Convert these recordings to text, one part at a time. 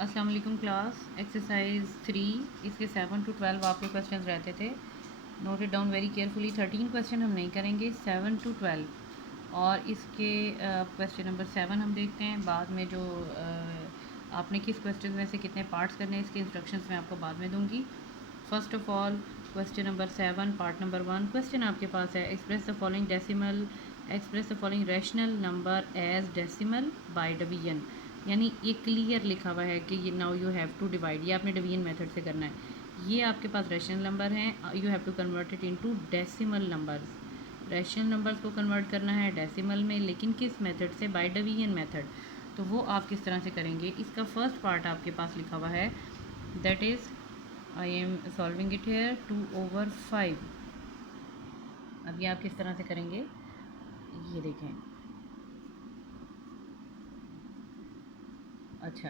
अस्सलाम वालेकुम class. Exercise 3 इसके 7 to 12 आपके क्वेश्चंस रहते थे। Note it down very carefully. 13 question हम नहीं करेंगे, 7 to 12 और इसके क्वेश्चन नंबर 7 हम देखते हैं। बाद में जो आपने किस क्वेश्चन में से कितने पार्ट्स करने हैं इसके इंस्ट्रक्शंस मैं आपको बाद में दूंगी। First of all question number 7 part number 1 question आपके पास है, express the following decimal, express the following rational number as decimal by division. यानी ये क्लियर लिखा हुआ है कि ये now you have to divide, ये आपने डिवीजन मेथड से करना है। ये आपके पास रैशनल नंबर हैं, you have to convert it into decimal numbers. Rational numbers को कन्वर्ट करना है डेसिमल में, लेकिन किस मेथड से? Bye division method. तो वो आप किस तरह से करेंगे? इसका फर्स्ट पार्ट आपके पास लिखा हुआ है, that is I am solving it here 2/5। अब ये आप किस तरह से करेंगे ये देखें। अच्छा,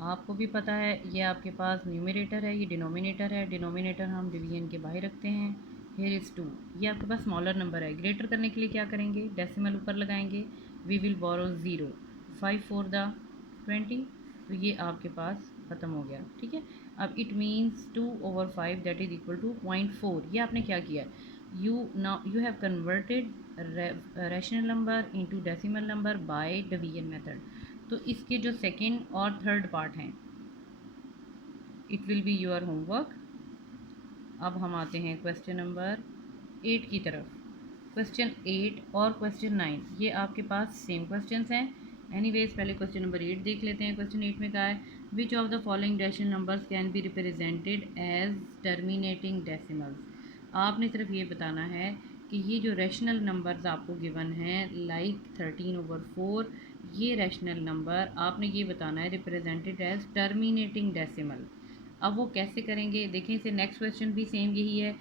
आपको भी पता है ये आपके पास न्यूमरेटर है, ये डिनोमिनेटर है। डिनोमिनेटर हम डिवीजन के बाहर रखते हैं। Here is 2। ये आपके पास स्मॉलर नंबर है। ग्रेटर करने के लिए क्या करेंगे? डेसिमल ऊपर लगाएंगे। We will borrow 0। 5 4 द 20। तो ये आपके पास ख़त्म हो गया। ठीक है। अब it means 2/5 that is equal to 0.4। ये आपने क्या किया? You have converted rational number into decimal number by division method. तो इसके जो सेकंड और थर्ड पार्ट हैं, it will be your homework. अब हम आते हैं क्वेश्चन नंबर 8 की तरफ। क्वेश्चन 8 और क्वेश्चन 9 ये आपके पास सेम क्वेश्चंस हैं। एनीवेज पहले क्वेश्चन नंबर 8 देख लेते हैं। क्वेश्चन 8 में कहा है, which of the following rational numbers can be represented as terminating decimals. आपने सिर्फ ये बताना है कि ये जो रैशनल नंबर्स आपको गिवन हैं, लाइक 13/4, ये रैशनल नंबर आपने ये बताना है रिप्रेजेंटेड एज टर्मिनेटिंग डेसिमल। अब वो कैसे करेंगे देखें। इसे नेक्स्ट क्वेश्चन भी सेम यही है,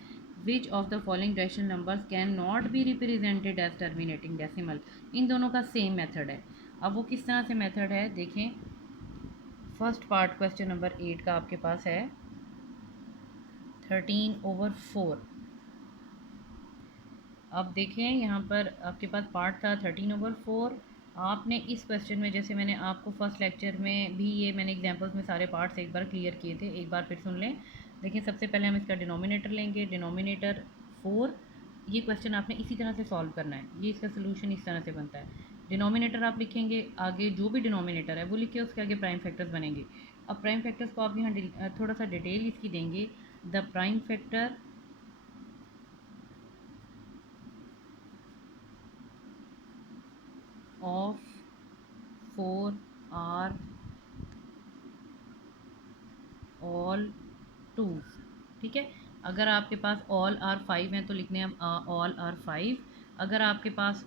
which of the following rational numbers can not be represented as terminating decimal. इन दोनों का सेम मेथड है। अब वो किस तरह से मेथड है देखें। फर्स्ट पार्ट क्वेश्चन नंबर 8 का आपके पास है 13/4। अब देखें यहाँ पर आपके पास पार्ट था 13/4। आपने इस क्वेश्चन में, जैसे मैंने आपको फर्स्ट लेक्चर में भी ये मैंने एग्जांपल्स में सारे पार्ट्स एक बार क्लियर किए थे, एक बार फिर सुन लें। देखिए सबसे पहले हम इसका डिनोमिनेटर लेंगे, डिनोमिनेटर 4। ये क्वेश्चन आपने इसी तरह से सॉल्व करना है। ये इसका सोल्यूशन इस तरह से बनता है। डिनोमिनेटर आप लिखेंगे, आगे जो भी डिनोमिनेटर है वो लिखिए, उसके आगे प्राइम फैक्टर्स बनेंगे। अब प्राइम फैक्टर्स को आप यहाँ थोड़ा सा डिटेल इसकी देंगे। The prime factor of 4 are all 2। ठीक है। अगर आपके पास ऑल आर 5 हैं तो लिखने हम ऑल आर 5। अगर आपके पास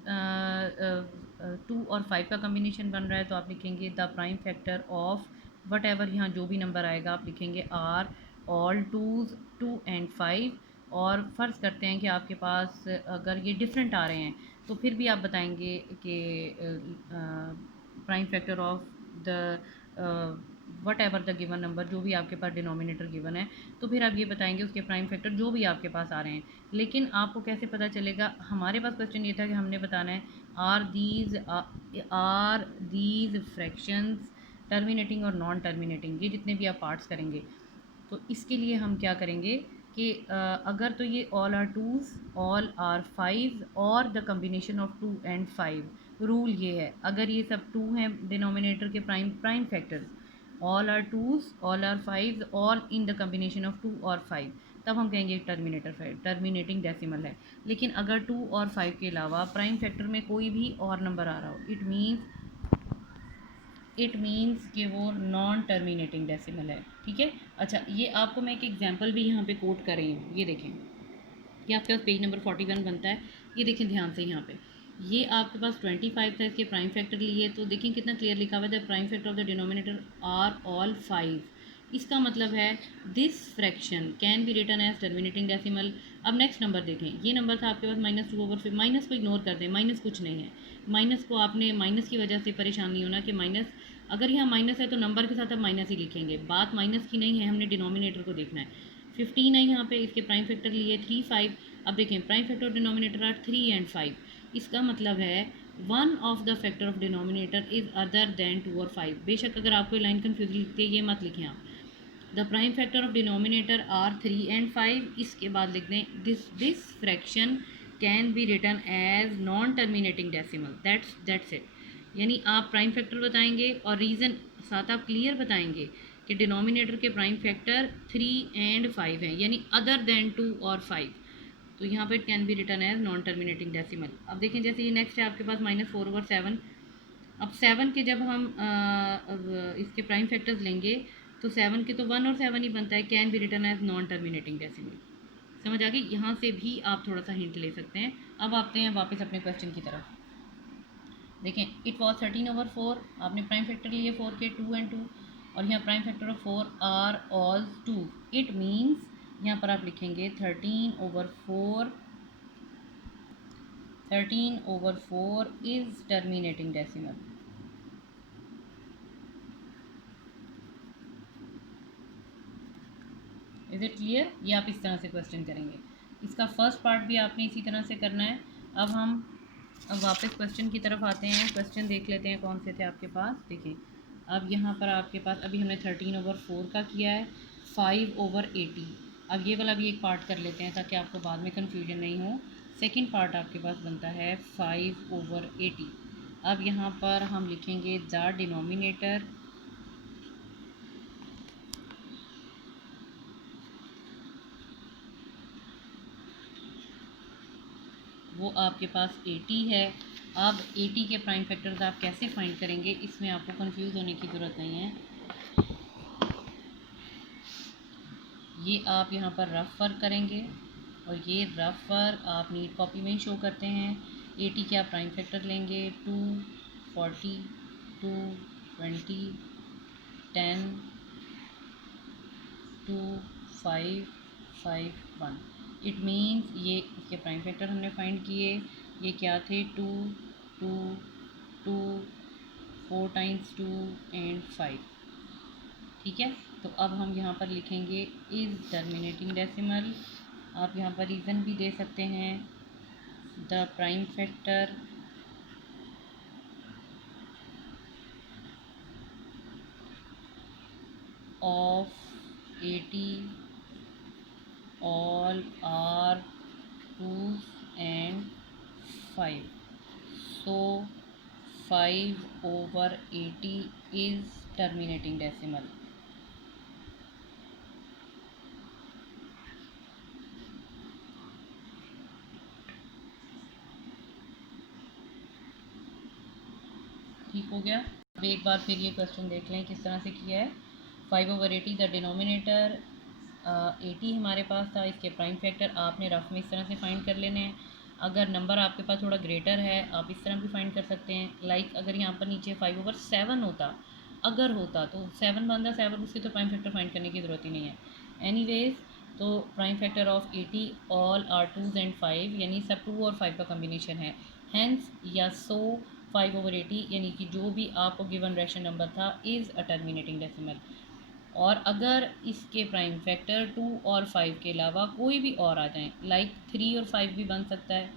2 और 5 का कम्बिनेशन बन रहा है तो आप लिखेंगे the prime factor of what ever, यहाँ जो भी नंबर आएगा आप लिखेंगे आर ऑल टूज़ 2 एंड 5। और फ़र्ज़ करते हैं कि आपके पास अगर ये डिफरेंट आ रहे हैं तो फिर भी आप बताएंगे कि prime factor of the what ever the given number, जो भी आपके पास डिनोमिनेटर गिवन है, तो फिर आप ये बताएंगे उसके प्राइम फैक्टर जो भी आपके पास आ रहे हैं। लेकिन आपको कैसे पता चलेगा? हमारे पास क्वेश्चन ये था कि हमने बताना है आर दीज फ्रैक्शंस टर्मिनेटिंग और नॉन टर्मिनेटिंग, ये जितने भी आप पार्ट्स करेंगे। तो इसके लिए हम क्या करेंगे कि अगर तो ये all are twos, all are five और the combination of 2 and 5। Rule ये है, अगर ये सब 2 हैं डिनोमिनेटर के prime prime factors, all are twos all are five और इन द कम्बिनेशन ऑफ 2 और 5, तब हम कहेंगे टर्मिनेटर टर्मिनेटिंग डेसिमल है। लेकिन अगर 2 और 5 के अलावा प्राइम फैक्टर में कोई भी और नंबर आ रहा हो, इट मीन्स कि वो नॉन टर्मिनेटिंग डेसिमल है। ठीक है। अच्छा, ये आपको मैं एक एग्जांपल भी यहाँ पे कोट कर रही हूँ। ये देखें, ये आपके पास पेज नंबर 41 बनता है। ये देखें ध्यान से, यहाँ पे ये आपके पास 25 था, इसके प्राइम फैक्टर लिए तो देखें कितना क्लियर लिखा हुआ है, prime factor of the denominator are all 5। इसका मतलब है this fraction can be written as terminating decimal. अब नेक्स्ट नंबर देखें, ये नंबर था आपके पास -2/5। माइनस को इग्नोर कर दें, माइनस कुछ नहीं है। माइनस को आपने माइनस की वजह से परेशान नहीं होना कि माइनस, अगर यहाँ माइनस है तो नंबर के साथ आप माइनस ही लिखेंगे। बात माइनस की नहीं है, हमने डिनोमिनेटर को देखना है। 15 है यहाँ पे, इसके प्राइम फैक्टर लिए 3 5। अब देखें prime factor denominator are 3 and 5। इसका मतलब है one of the factor of denominator is other than 2 और 5। बेशक अगर आपको लाइन कन्फ्यूज लिखते ये मत लिखें आप। The prime factor of denominator are 3 and 5। इसके बाद लिख दें this fraction can be written as non terminating decimal. That's it. यानी आप प्राइम फैक्टर बताएंगे और रीज़न साथ आप क्लियर बताएंगे कि डिनोमिनेटर के प्राइम फैक्टर 3 एंड 5 हैं, यानी अदर देन 2 और 5। तो यहाँ पर it can be written as non terminating decimal. अब देखें जैसे ये नेक्स्ट है आपके पास -4/7। अब 7 के जब हम इसके प्राइम फैक्टर्स लेंगे तो 7 के तो 1 और 7 ही बनता है, can be written as non terminating decimal. समझ आ गई? यहाँ से भी आप थोड़ा सा हिंट ले सकते हैं। अब आते हैं वापस अपने क्वेश्चन की तरफ। देखें इट वॉज 13/4। आपने प्राइम फैक्टर लिए 4 के 2 एंड 2, और यहाँ prime factor of 4 are all 2। It means यहाँ पर आप लिखेंगे 13/4 is terminating decimal. Is it clear? ये आप इस तरह से क्वेश्चन करेंगे। इसका फर्स्ट पार्ट भी आपने इसी तरह से करना है। अब वापस क्वेश्चन की तरफ आते हैं। क्वेश्चन देख लेते हैं कौन से थे आपके पास। देखिए अब यहाँ पर आपके पास अभी हमने 13/4 का किया है, 5/80। अब ये वाला भी एक पार्ट कर लेते हैं ताकि आपको बाद में कन्फ्यूजन नहीं हो। सेकंड पार्ट आपके पास बनता है 5/80। अब यहाँ पर हम लिखेंगे द डिनोमिनेटर वो आपके पास 80 है। अब 80 के प्राइम फैक्टर्स आप कैसे फाइंड करेंगे, इसमें आपको कंफ्यूज होने की ज़रूरत नहीं है। ये आप यहाँ पर रफ वर्क करेंगे और ये रफ वर्क आप नीट कॉपी में ही शो करते हैं। 80 के आप प्राइम फैक्टर लेंगे 2, 40, 2, 20, 10, 2, 5, 5, 1। इट मीन्स ये इसके प्राइम फैक्टर हमने फाइंड किए। ये क्या थे? 2, 2, 2, 4 टाइम्स 2 एंड 5। ठीक है, तो अब हम यहाँ पर लिखेंगे इज़ टर्मिनेटिंग डेसिमल। आप यहाँ पर रीज़न भी दे सकते हैं। The prime factor of 80 all are 2 and 5, so 5/80 is terminating decimal। ठीक हो गया। अब एक बार फिर ये क्वेश्चन देख लें किस तरह से किया है। 5/80 द डिनोमिनेटर 80 हमारे पास था, इसके प्राइम फैक्टर आपने रफ में इस तरह से फाइंड कर लेने हैं। अगर नंबर आपके पास थोड़ा ग्रेटर है आप इस तरह भी फाइंड कर सकते हैं। लाइक अगर यहाँ पर नीचे 5/7 होता, अगर होता तो 7 बनता 7, उसके तो प्राइम फैक्टर फाइंड करने की ज़रूरत ही नहीं है। एनीवेज तो prime factor of 80 all are 2 and 5, यानी सब 2 और 5 का कम्बिनेशन है। हैंस या सो 5/80 यानी कि जो भी आपको गिवन रैशनल नंबर था इज़ अ टर्मिनेटिंग डेसिमल। और अगर इसके प्राइम फैक्टर 2 और 5 के अलावा कोई भी और आ जाएं, लाइक 3 और 5 भी बन सकता है,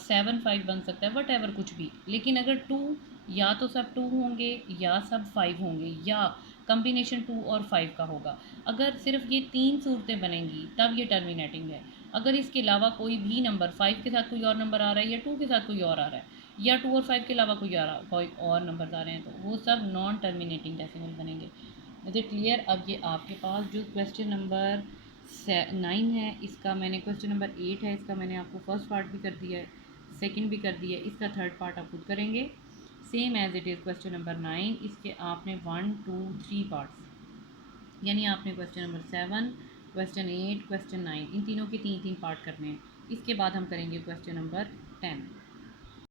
7, 5 बन सकता है, वट एवर कुछ भी। लेकिन अगर 2 या तो सब 2 होंगे या सब 5 होंगे या कम्बिनेशन 2 और 5 का होगा। अगर सिर्फ ये 3 सूरतें बनेंगी तब ये टर्मिनेटिंग है। अगर इसके अलावा कोई भी नंबर 5 के साथ कोई और नंबर आ रहा है या 2 के साथ कोई और आ रहा है या 2 और 5 के अलावा कोई और नंबर आ रहे हैं, तो वो सब नॉन टर्मिनेटिंग डेसिमल बनेंगे। Is it clear? अब ये आपके पास जो क्वेश्चन नंबर 9 है, इसका मैंने क्वेश्चन नंबर 8 है, इसका मैंने आपको फर्स्ट पार्ट भी कर दिया है, सेकंड भी कर दिया है। इसका थर्ड पार्ट आप खुद करेंगे same as it is question number 9। इसके आपने 1, 2, 3 पार्ट्स, यानी आपने क्वेश्चन नंबर 7, क्वेश्चन 8, क्वेश्चन 9, इन तीनों के 3 पार्ट करने हैं। इसके बाद हम करेंगे क्वेश्चन नंबर 10।